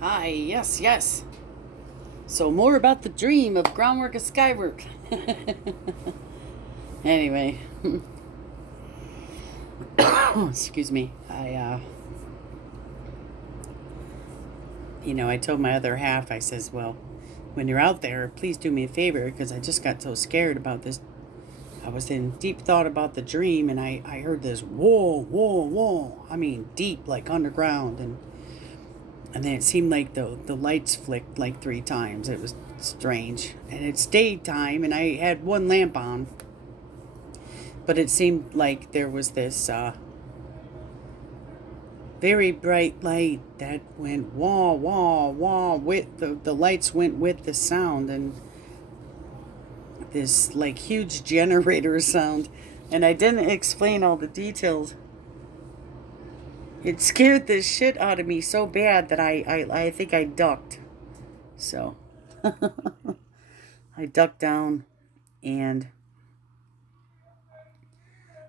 Hi, yes, yes. So more about the dream of Groundwork of Skywork. Anyway, excuse me. I told my other half, I says, well, when you're out there, please do me a favor because I just got so scared about this. I was in deep thought about the dream and I heard this whoa, whoa, whoa. I mean, deep, like underground. And then it seemed like the lights flicked like 3 times. It was strange. And it's daytime, and I had one lamp on. But it seemed like there was this very bright light that went wah, wah, wah. With the lights went with the sound, and this like huge generator sound. And I didn't explain all the details. It scared the shit out of me so bad that I think I ducked. So I ducked down and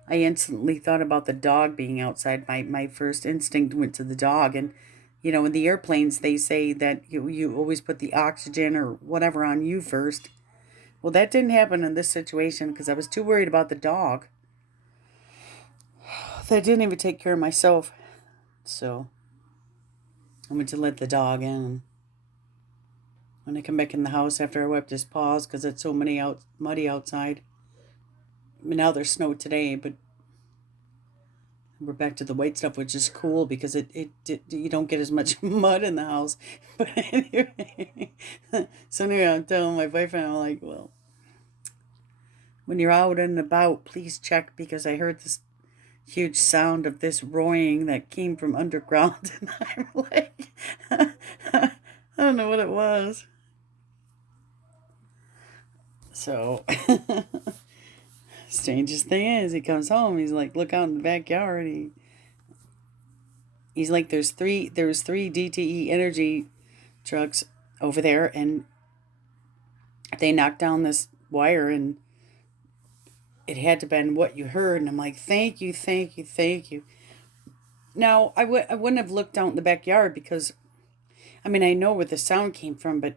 I instantly thought about the dog being outside. My first instinct went to the dog. And, in the airplanes, they say that you always put the oxygen or whatever on you first. Well, that didn't happen in this situation because I was too worried about the dog that I didn't even take care of myself. So I went to let the dog in. When I come back in the house after I wiped his paws because it's so muddy outside. I mean, now there's snow today, but we're back to the white stuff, which is cool because it you don't get as much mud in the house. But anyway, so anyway, I'm telling my boyfriend, I'm like, well, when you're out and about, please check because I heard this huge sound of this roaring that came from underground, and I'm like, I don't know what it was. So, strangest thing is, he comes home. He's like, look out in the backyard. He's like, there's three DTE energy trucks over there, and they knocked down this wire, and it had to been what you heard. And I'm like, thank you, thank you, thank you. Now I wouldn't have looked out in the backyard because I mean I know where the sound came from, but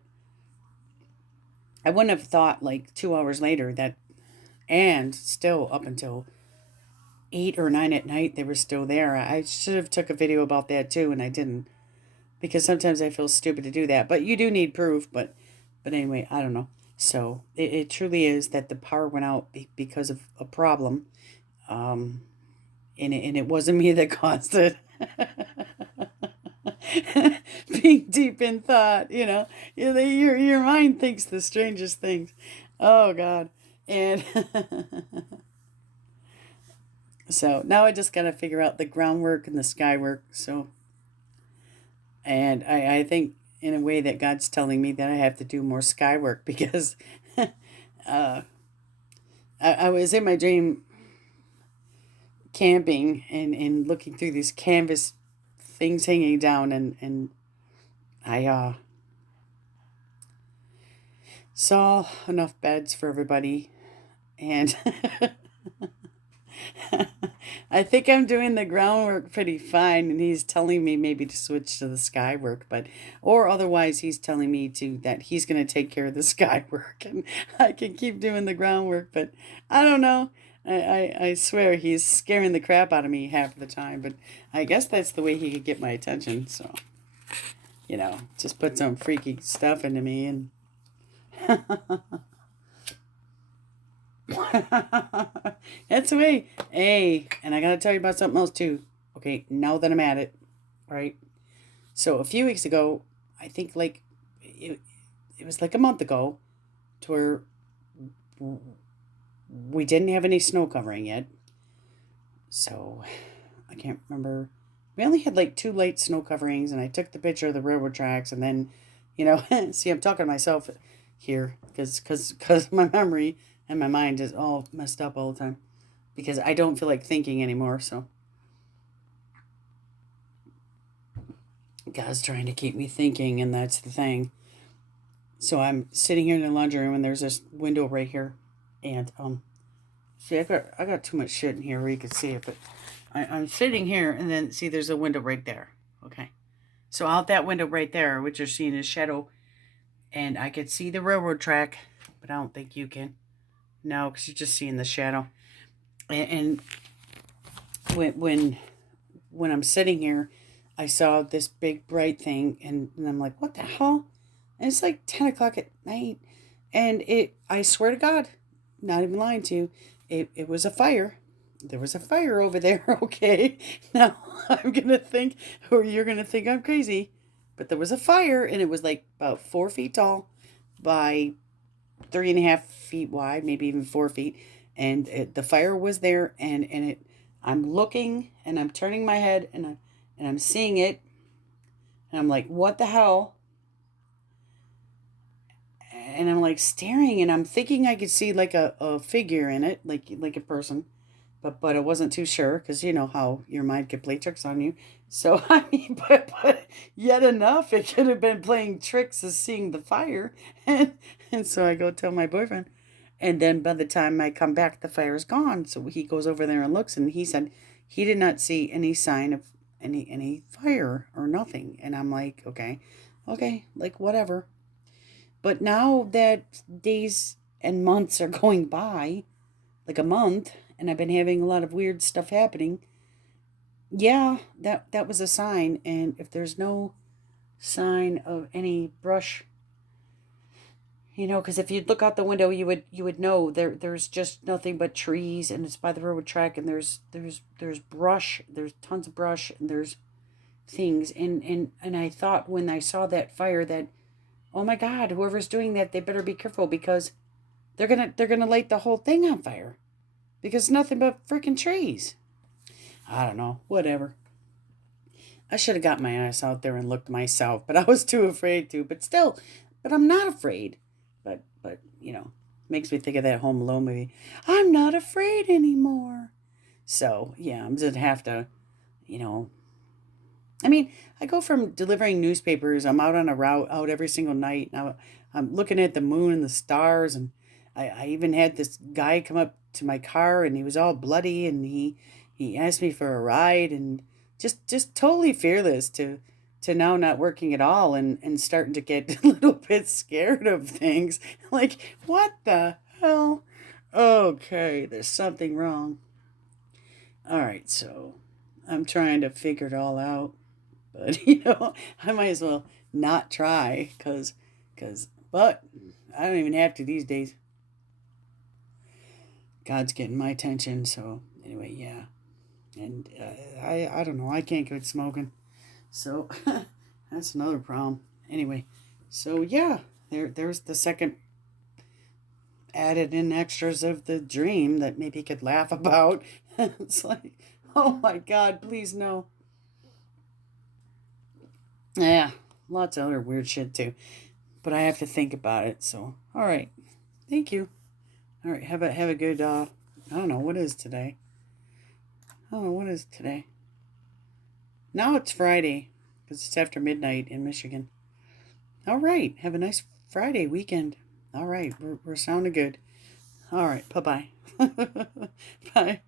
I wouldn't have thought like 2 hours later that, and still up until 8 or 9 at night they were still there. I should have took a video about that too, and I didn't because sometimes I feel stupid to do that. But you do need proof. But anyway, I don't know. So it truly is that the power went out because of a problem, um, and it wasn't me that caused it. Being deep in thought, your mind thinks the strangest things. Oh God, and so now I just gotta figure out the groundwork and the skywork. So, and I think in a way that God's telling me that I have to do more skywork because uh, I was in my dream camping and looking through these canvas things hanging down, and I saw enough beds for everybody, and I think I'm doing the groundwork pretty fine, and he's telling me maybe to switch to the sky work, but or otherwise he's telling me to that he's going to take care of the sky work, and I can keep doing the groundwork, but I don't know. I swear he's scaring the crap out of me half the time, but I guess that's the way he could get my attention. So just put some freaky stuff into me and. That's the way. Hey, and I gotta tell you about something else too. Okay, now that I'm at it, right? So a few weeks ago, I think like it was like a month ago, to where we didn't have any snow covering yet. So I can't remember. We only had like 2 light snow coverings, and I took the picture of the railroad tracks, and then, see, I'm talking to myself here because my memory and my mind is all messed up all the time because I don't feel like thinking anymore. So God's trying to keep me thinking, and that's the thing. So I'm sitting here in the laundry room, and there's this window right here, and see, I got too much shit in here where you can see it, but I'm sitting here, and then see, there's a window right there. Okay, So out that window right there, what you're seeing is shadow, and I could see the railroad track, but I don't think you can. No, because you're just seeing the shadow. And when I'm sitting here, I saw this big bright thing, and I'm like, what the hell? And it's like 10 o'clock at night, and I swear to God, not even lying to you, it was a fire. There was a fire over there, okay? Now, I'm going to think, or you're going to think I'm crazy, but there was a fire, and it was like about 4 feet tall by 3.5 feet wide, maybe even 4 feet. And the fire was there, and I'm looking, and I'm turning my head, and I'm seeing it, and I'm like, what the hell? And I'm like staring, and I'm thinking I could see like a figure in it, like a person, but I wasn't too sure because you know how your mind could play tricks on you. So I mean, but yet enough, it could have been playing tricks as seeing the fire, and so I go tell my boyfriend, and then by the time I come back, the fire's gone. So he goes over there and looks, and he said he did not see any sign of any fire or nothing. And I'm like, okay, like whatever. But now that days and months are going by, like a month, and I've been having a lot of weird stuff happening, yeah, that was a sign. And if there's no sign of any brush, because if you'd look out the window, you would know there's just nothing but trees, and it's by the railroad track, and there's brush, there's tons of brush, and there's things, and I thought when I saw that fire that, oh my God, whoever's doing that, they better be careful because they're gonna light the whole thing on fire because nothing but freaking trees. I don't know, whatever. I should have got my ass out there and looked myself, but I was too afraid to. But still, but I'm not afraid. But makes me think of that Home Alone movie. I'm not afraid anymore. So yeah, I'm just have to, you know. I mean, I go from delivering newspapers. I'm out on a route out every single night. Now I'm looking at the moon and the stars, and I even had this guy come up to my car, and he was all bloody, and he asked me for a ride, and just totally fearless to now not working at all, and starting to get a little bit scared of things. Like, what the hell? Okay, there's something wrong. All right, so I'm trying to figure it all out. But I might as well not try but I don't even have to these days. God's getting my attention, so anyway, yeah. And I don't know, I can't quit smoking. So that's another problem. Anyway, so yeah, there's the second added in extras of the dream that maybe you could laugh about. It's like, oh my God, please no. Yeah, lots of other weird shit too. But I have to think about it. So, all right. Thank you. All right, have a good I don't know what is today. I don't know what is today. Now it's Friday because it's after midnight in Michigan. All right. Have a nice Friday weekend. All right. We're sounding good. All right. Bye-bye. Bye.